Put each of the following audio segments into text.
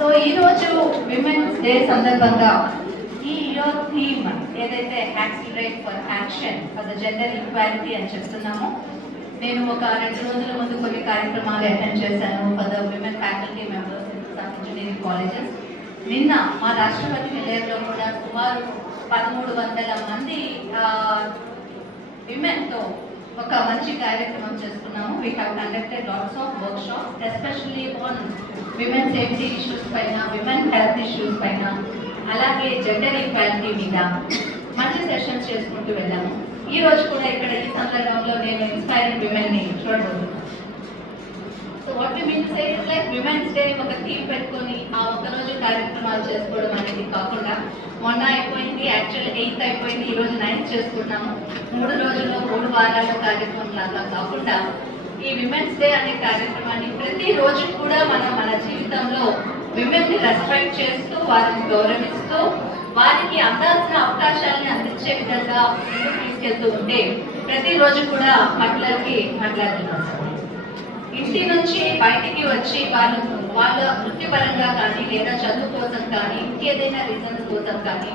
So ఈ రోజు women's day సందర్భంగా ఈ యువర్ థీమ్ ఏదైతే accelerate for action for the gender equality అని చెప్తున్నామో నేను ఒక రెండు రోజుల ముందు కొన్ని కార్యక్రమాలు అటెండ్ చేశాను for the women faculty members in engineering colleges నిన్న మా రాష్ట్రపతి నిలయంలో కూడా సుమారు పదమూడు వందల మంది విమెన్తో ఒక మంచి కార్యక్రమం చేసుకున్నాము we have conducted lots of workshops especially on women safety issues పైన విమెన్ హెల్త్ ఇష్యూస్ పైన అలాగే జెండర్ ఈక్వాలిటీ మీద మంచి సెషన్స్ చేసుకుంటూ వెళ్ళాము. ఈ రోజు కూడా ఇక్కడ ఈ సందర్భంలో నేను ఇన్స్పైరింగ్ విమెన్ని చూడబోతున్నాను. So what we mean say is like women's day ఒక థీమ్ పెట్టుకొని ఆ ఒక్క రోజు కార్యక్రమాలు చేసుకోవడం అనేది కాకుండా మొన్న అయిపోయింది యాక్చువల్ ఎయిత్ అయిపోయింది ఈ రోజు నైన్త్ చేసుకున్నాము. మూడు రోజుల్లో మూడు వారాల కార్యక్రమం లాగా కాకుండా ఈ విమెన్స్ డే అనే కార్యక్రమాన్ని ప్రతి రోజు కూడా మనం మన జీవితంలో విమెన్ని రెస్పెక్ట్ చేస్తూ వారిని గౌరవిస్తూ వారికి అందాల్సిన అవకాశాలని అందించే విధంగా ముందుకు తీసుకెళ్తూ ఉంటే ప్రతిరోజు కూడా మహిళలకి మాట్లాడుతున్నాం ఇంటి నుంచి బయటికి వచ్చి వాళ్ళు వాళ్ళ వృత్తిపరంగా కానీ లేదా చదువు కోసం కానీ ఇంకేదైనా రీజన్ కోసం కానీ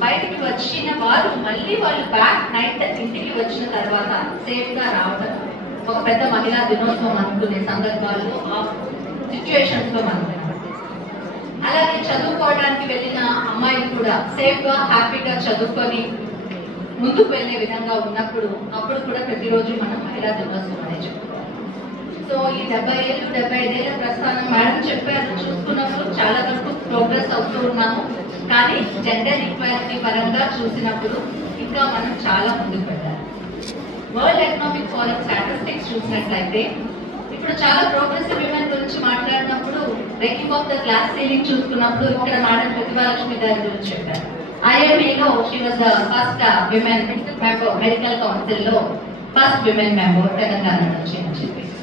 బయటికి వచ్చిన వారు మళ్ళీ వాళ్ళు బ్యాక్ నైట్ ఇంటికి వచ్చిన తర్వాత సేఫ్గా రావడం ఒక పెద్ద మహిళా దినోత్సవం అనుకునే సందర్భాల్లో ఆ సిచ్యువేషన్స్లో మనం అలాగే చదువుకోవడానికి వెళ్ళిన అమ్మాయిలు కూడా సేఫ్గా హ్యాపీగా చదువుకొని ముందుకు వెళ్ళే విధంగా ఉన్నప్పుడు అప్పుడు కూడా ప్రతిరోజు మనం మహిళా దినోత్సవం అనే చెప్పుకోవాలి సో ఈ డెబ్బై ఏళ్ళు డెబ్బై ఐదేళ్ళ ప్రస్థానం మేడం చెప్పారు. చూసుకున్నప్పుడు చాలా వరకు ప్రోగ్రెస్ అవుతూ ఉన్నాము. కానీ జెండర్ ఈక్వాలిటీ పరంగా చూసినప్పుడు ఇంకా మనం చాలా ముందుకు వెళ్ళాలి. వరల్డ్ ఎకనామిక్ ఫోరం స్టాటిస్టిక్స్ చూసినట్లయితే ఇప్పుడు చాలా ప్రోగ్రెసివ్ విమెన్ గురించి మాట్లాడినప్పుడు breaking of the glass ceiling చూసుకున్నప్పుడు ఇక్కడ మేడం ప్రతిభాలక్ష్మి గారి గురించి చెప్పారు. ఐఎంఏలో she was the first women member medical కౌన్సిల్లో ఫస్ట్ విమెన్ మెంబర్ తెలంగాణ నుంచి అని చెప్పేసి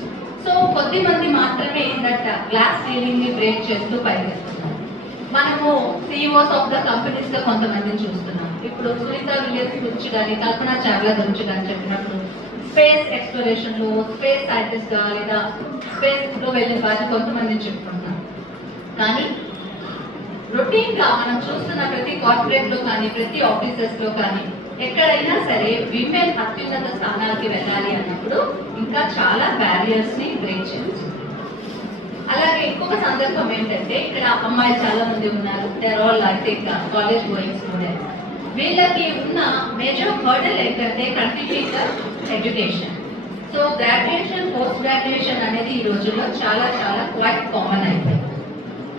సో కొద్ది మంది మాత్రమే ఏంటంట గ్లాస్ సీలింగ్ని బ్రేక్ చేస్తూ పనిచేస్తున్నారు. మనము సిఇఓస్ ఆఫ్ ద కంపెనీస్గా కొంతమందిని చూస్తున్నాం. ఇప్పుడు సునీత విలియమ్స్ గురించి కానీ కల్పన చావ్లా గురించి కానీ చెప్పినప్పుడు స్పేస్ ఎక్స్ప్లోరేషన్లో స్పేస్ సైంటిస్ట్గా లేదా స్పేస్లో వెళ్ళిన వారిని కొంతమందిని చెప్పుకుంటున్నాం. కానీ రొటీన్గా మనం చూస్తున్న ప్రతి కార్పొరేట్లో కానీ ప్రతి ఆఫీసెస్లో కానీ ఎక్కడైనా సరే విమెన్ అత్యున్నత స్థానాలకి వెళ్ళాలి అన్నప్పుడు ఇంకా చాలా బ్యారియర్స్ని బ్రేక్ చేయొచ్చు అలాగే ఇంకొక సందర్భం ఏంటంటే ఇక్కడ అమ్మాయిలు చాలా మంది ఉన్నారు. There all like college going students వీళ్ళకి ఉన్న మేజర్ హర్డల్ ఏంటంటే continuing education so graduation post graduation అనేది ఈ రోజుల్లో చాలా చాలా క్వైట్ కామన్ అయిపోయింది.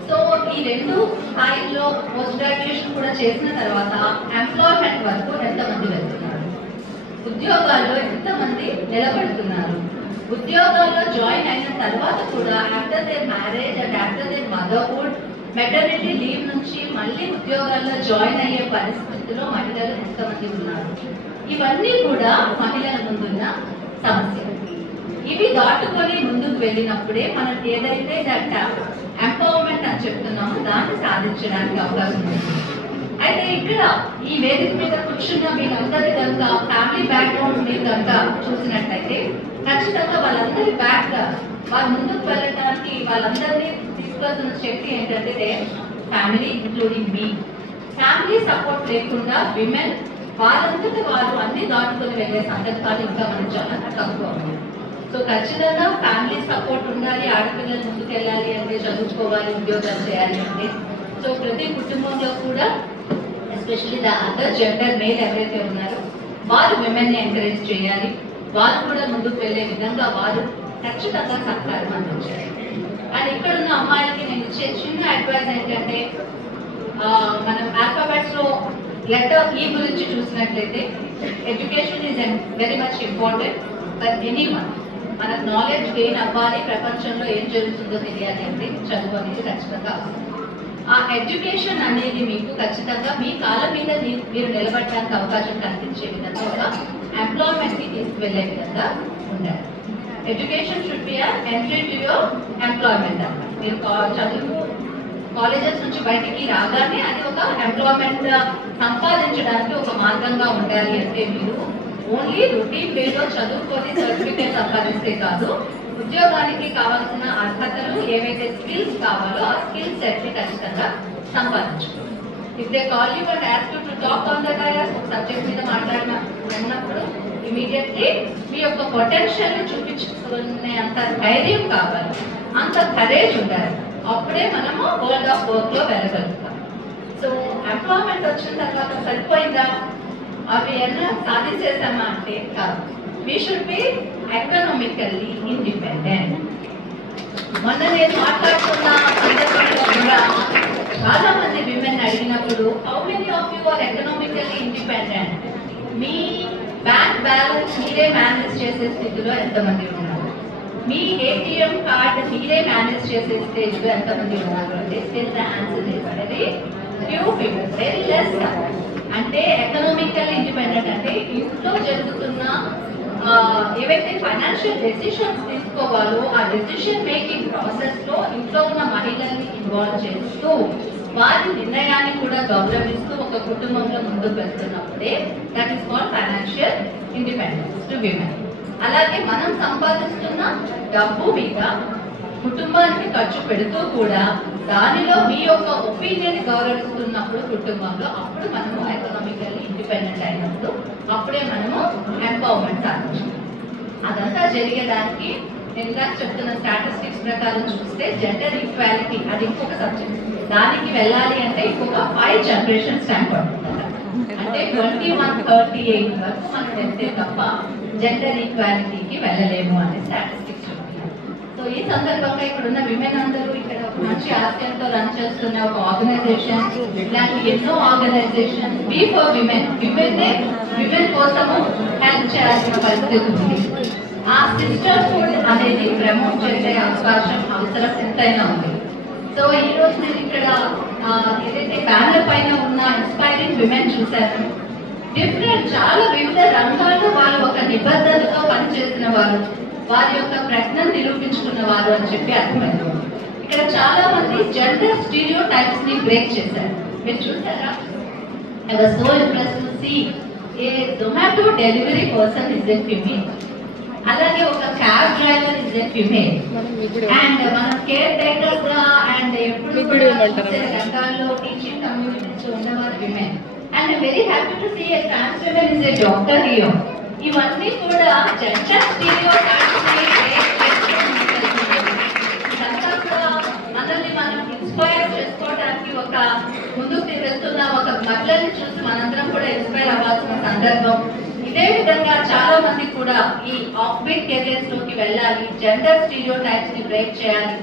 సో ఈ రెండు స్థాయిల్లో పోస్ట్ గ్రాడ్యుయేషన్ కూడా చేసిన తర్వాత ఎంప్లాయ్మెంట్ వరకు ఎంతమంది వెళ్తున్నారు? ఉద్యోగాల్లో ఎంతమంది నిలబడుతున్నారు? ఉద్యోగాల్లో జాయిన్ అయిన తర్వాత కూడా after the marriage and after the motherhood maternity leave నుంచి మళ్ళీ ఉద్యోగాల్లో జాయిన్ అయ్యే పరిస్థితిలో మహిళలు ఎంతమంది ఉన్నారు? ఇవన్నీ కూడా మహిళల ముందున్న సమస్య ఇవి దాటుకొని ముందుకు వెళ్ళినప్పుడే మనం ఏదైతే దట్ ఎంపవర్మెంట్ అని చెప్తున్నాము దాన్ని సాధించడానికి అవకాశం ఉంది అయితే ఇక్కడ ఈ వేదిక మీద కూర్చున్న వీళ్ళందరి కనుక ఫ్యామిలీ బ్యాక్గ్రౌండ్ మీద కనుక చూసినట్లయితే ఖచ్చితంగా వాళ్ళందరి బ్యాక్ వాళ్ళ ముందుకు వెళ్ళడానికి వాళ్ళందరినీ తీసుకెళ్తున్న శక్తి ఏంటంటే ఫ్యామిలీ ఇంక్లూడింగ్ మీ ఫ్యామిలీ సపోర్ట్ లేకుండా విమెన్ వాళ్ళంతటి వారు అన్ని దాటుకొని వెళ్ళే సందర్భాలు ఇంకా మనం చాలా తక్కువ ఉన్నాయి. సో ఖచ్చితంగా ఫ్యామిలీ సపోర్ట్ ఉండాలి ఆడపిల్లలు ముందుకెళ్ళాలి అంటే చదువుకోవాలి ఉద్యోగాలు చేయాలి అంటే. సో ప్రతి కుటుంబంలో కూడా especially the other gender male ఎవరైతే ఉన్నారో వారు విమెన్ని ఎంకరేజ్ చేయాలి. వారు కూడా ముందుకు వెళ్ళే విధంగా వారు ఖచ్చితంగా సహకారం అందించాలి. అండ్ ఇక్కడ ఉన్న అమ్మాయిలకి నేను ఇచ్చే చిన్న అడ్వైజ్ ఏంటంటే మనం ఆల్ఫాబెట్స్లో లెటర్ ఈ e గురించి చూసినట్లయితే education is very much important but any one మనకు నాలెడ్జ్ గెయిన్ అవ్వాలి ప్రపంచంలో ఏం జరుగుతుందో తెలియాలి అంటే చదువు అనేది ఖచ్చితంగా అవసరం. ఆ ఎడ్యుకేషన్ అనేది మీకు ఖచ్చితంగా మీ కాలం మీద మీరు నిలబడడానికి అవకాశం కల్పించే విధంగా ఒక ఎంప్లాయ్మెంట్కి తీసుకువెళ్ళే విధంగా ఉండాలి education should be entry to your employment అన్నమాట మీరు చదువు కాలేజెస్ నుంచి బయటికి రాగానే అది ఒక ఎంప్లాయ్మెంట్ సంపాదించడానికి ఒక మార్గంగా ఉండాలి అంటే మీరు ఓన్లీ రొటీన్ వేలో చదువుకొని సర్టిఫికేట్ సంపాదిస్తే కాదు ఉద్యోగానికి కావాల్సిన అర్హతలు ఏవైతే స్కిల్స్ కావాలో ఆ స్కిల్ సెట్ని ఖచ్చితంగా సంపాదించుకోవాలి. If they call you and to talk on the dais ఒక సబ్జెక్ట్ మీద మాట్లాడిన అన్నప్పుడు ఇమీడియట్లీ మీ యొక్క పొటెన్షియల్ చూపించుకునే అంత ధైర్యం కావాలి అంత కరేజ్ ఉండాలి. అప్పుడే మనము వరల్డ్ ఆఫ్ వర్క్లో వెళ్ళగలుగుతాం. సో ఎంప్లాయ్మెంట్ వచ్చిన తర్వాత సరిపోయిందా? అవి ఏమన్నా సాధించేసామా అంటే కాదు. We should be economically independent మొన్న నేను మాట్లాడుతున్న సందర్భంలో కూడా చాలా మంది విమెన్ అడిగినప్పుడు how many of you are economically independent me bank balance మీరే మేనేజ్ చేసే స్థితిలో ఎంతమంది ఉన్నారు? మీ ఏటీఎం కార్డ్ మీరే మేనేజ్ చేసే స్టేజ్లో ఎంతమంది ఉన్నారు? అంటే still the answer is very few people very less అంటే ఎకనామికల్ ఇండిపెండెంట్ అంటే ఇంట్లో జరుగుతున్న ఏవైతే ఫైనాన్షియల్ డెసిషన్స్ తీసుకోవాలో ఆ డెసిషన్ మేకింగ్ ప్రాసెస్లో ఇంట్లో ఉన్న మహిళల్ని ఇన్వాల్వ్ చేస్తూ వారి నిర్ణయాన్ని కూడా గౌరవిస్తూ ఒక కుటుంబంలో ముందుకు వెళ్తున్నప్పుడే that is called financial independence to women అలాగే మనం సంపాదిస్తున్న డబ్బు మీద కుటుంబానికి ఖర్చు పెడుతూ కూడా దానిలో మీ యొక్క ఒపీనియన్ గౌరవిస్తున్నప్పుడు కుటుంబంలో అప్పుడు మనము ఎకనామికల్లీ ఇండిపెండెంట్ అయినప్పుడు అప్పుడే మనము ఎంపవర్మెంట్ సాధించాం అదంతా జరిగేదానికి నేను ఇందాక చెప్తున్న స్టాటిస్టిక్స్ ప్రకారం చూస్తే జెండర్ ఈక్వాలిటీ అది ఇంకొక సబ్జెక్ట్ దానికి వెళ్ళాలి అంటే ఇంకొక ఫైవ్ జనరేషన్స్ టైం పడుతుంది అంటే ట్వంటీ వన్ థర్టీ ఎయిట్ వరకు మనం వెళ్తే తప్ప జెండర్ ఈక్వాలిటీకి వెళ్ళలేము అనే స్టాటిస్టిక్స్ సో ఈ సందర్భంగా ఇక్కడ ఉన్న విమెన్ అందరూ ఇక్కడ ఒక మంచి ఆశయంతో రన్ చేస్తున్న ఒక ఆర్గనైజేషన్ ఇలాంటి ఎన్నో organization be for women women women కోసము హెల్ప్ చేయాల్సిన పరిస్థితి ఉంది. ఆ సిస్టర్హుడ్ అనేది ప్రమోట్ చేసే అవకాశం అవసరం ఎంతైనా ఉంది. సో ఈ రోజు నేను ఇక్కడ ఏదైతే బ్యానర్ పైన ఉన్న ఇన్స్పైరింగ్ విమెన్ చూశాను డిఫరెంట్ చాలా వివిధ రంగాల్లో వాళ్ళు ఒక నిబద్ధతతో పనిచేసిన వారు వారి యొక్క ప్రజ్ఞను నిరూపించుకున్న వారు అని చెప్పి అర్థమైంది. ఇక్కడ చాలా మంది జెండర్ స్టీరియో టైప్స్ని బ్రేక్ చేశారు. మీరు చూసారా? I was so impressed to see a Zomato delivery person is a female. అలాగే ఒక cab driver is a female and మనం కేర్ టేకర్స్గా అండ్ ఎప్పుడు కూడా రంగాల్లో టీచింగ్ కమ్యూనిటీస్ ఉన్నవారు women and very happy to see a trans women is a doctor here ఇవన్నీ కూడా జడ్జెస్ స్టీరియో ఇదంతా కూడా మనల్ని మనం ఇన్స్పైర్ చేసుకోవడానికి ఒక ముందుకు వెళ్తున్న ఒక మహిళని చూసి మనందరం కూడా ఇన్స్పైర్ అవ్వాల్సిన సందర్భం. ఇదే విధంగా చాలా మంది కూడా ఈ ఆఫ్ బీట్ కెరియర్స్లోకి వెళ్ళాలి జెండర్ స్టీరియో టైప్స్ని బ్రేక్ చేయాలి.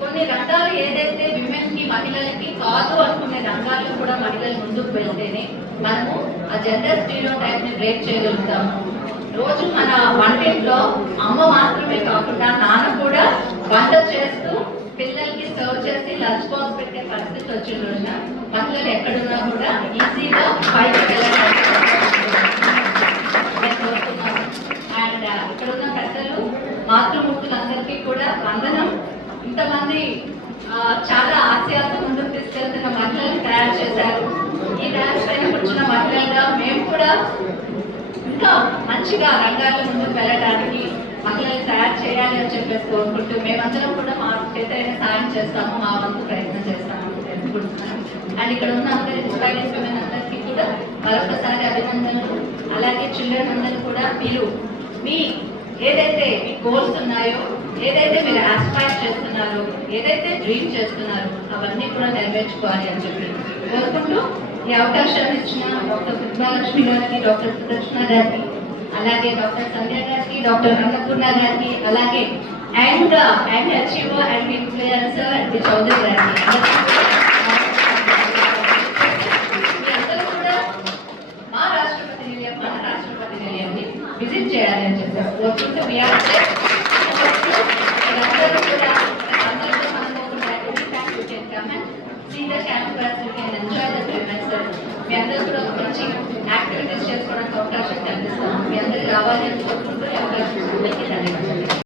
కొన్ని రంగాలు ఏదైతే విమెన్కి మహిళలకి కాదు అనుకునే రంగాల్లో కూడా మహిళలు ముందుకు వెళ్తేనే మనము ఆ జెండర్ స్టీరియో టైప్ని బ్రేక్ చేయగలుగుతాము. రోజు మన వంటింట్లో అమ్మ మాత్రమే కాకుండా నాన్న కూడా వంట చేస్తూ పిల్లలకి సర్వ్ చేసి లంచ్ బాక్స్ పెట్టే పరిస్థితి వచ్చిన రోజున మహిళలు ఎక్కడున్నా కూడా ఈజీగా పైకి వెళ్ళడానికి అండ్ uh, ఇక్కడ ఉన్న పెద్దలు మాతృమూర్తులందరికీ కూడా వందనం. ఇంతమంది uh, చాలా ఆశయాలతో ముందుకు తీసుకెళ్తున్న మహిళలు తయారు చేశారు. ఈ డాన్స్ పైన కూర్చున్న మహిళలుగా మేము కూడా ఇంకా మంచిగా రంగాల ముందుకు వెళ్ళడానికి మహిళలు తయారు చేయాలి అని చెప్పేసి కోరుకుంటూ మేమందరం కూడా మా చేతైన సాయం చేస్తాము మా వంతు ప్రయత్నం చేస్తాము తెలుసుకుంటున్నాను అండ్ ఇక్కడ ఉన్న అందరి ఇన్స్పైరింగ్ విమెన్ అందరికీ కూడా మరొకసారి అభినందనలు. అలాగే చిల్డ్రన్ అందరూ కూడా మీరు మీ ఏదైతే మీ గోల్స్ ఉన్నాయో ఏదైతే మీరు ఆస్పైర్ చేస్తున్నారో ఏదైతే డ్రీమ్ చేస్తున్నారో అవన్నీ కూడా నెరవేర్చుకోవాలి అని చెప్పి కోరుకుంటూ ఈ అవకాశాన్ని ఇచ్చిన డాక్టర్ కృష్ణలక్ష్మి గారికి డాక్టర్ సుదర్శన గారికి అలాగే డాక్టర్ సంధ్య గారికి డాక్టర్ అన్నపూర్ణ గారికి అలాగే and and achiever and influencer the Chowdary గారికి. మీ అందరూ కూడా మా రాష్ట్రపతి నిలయం మన రాష్ట్రపతి నిలయాన్ని విజిట్ చేయాలి అని చెప్పారు. కోరుకుంటూ మీ అందరూ కూడా అందరితో మనము ఒక thank you can come and see the campus you can enjoy the semester మీ అందరూ కూడా ఒక మంచి యాక్టివిటీస్ చేసుకోవడానికి అవకాశం కల్పిస్తాం. మీ అందరూ రావాలి అని కోరుకుంటూ అవకాశం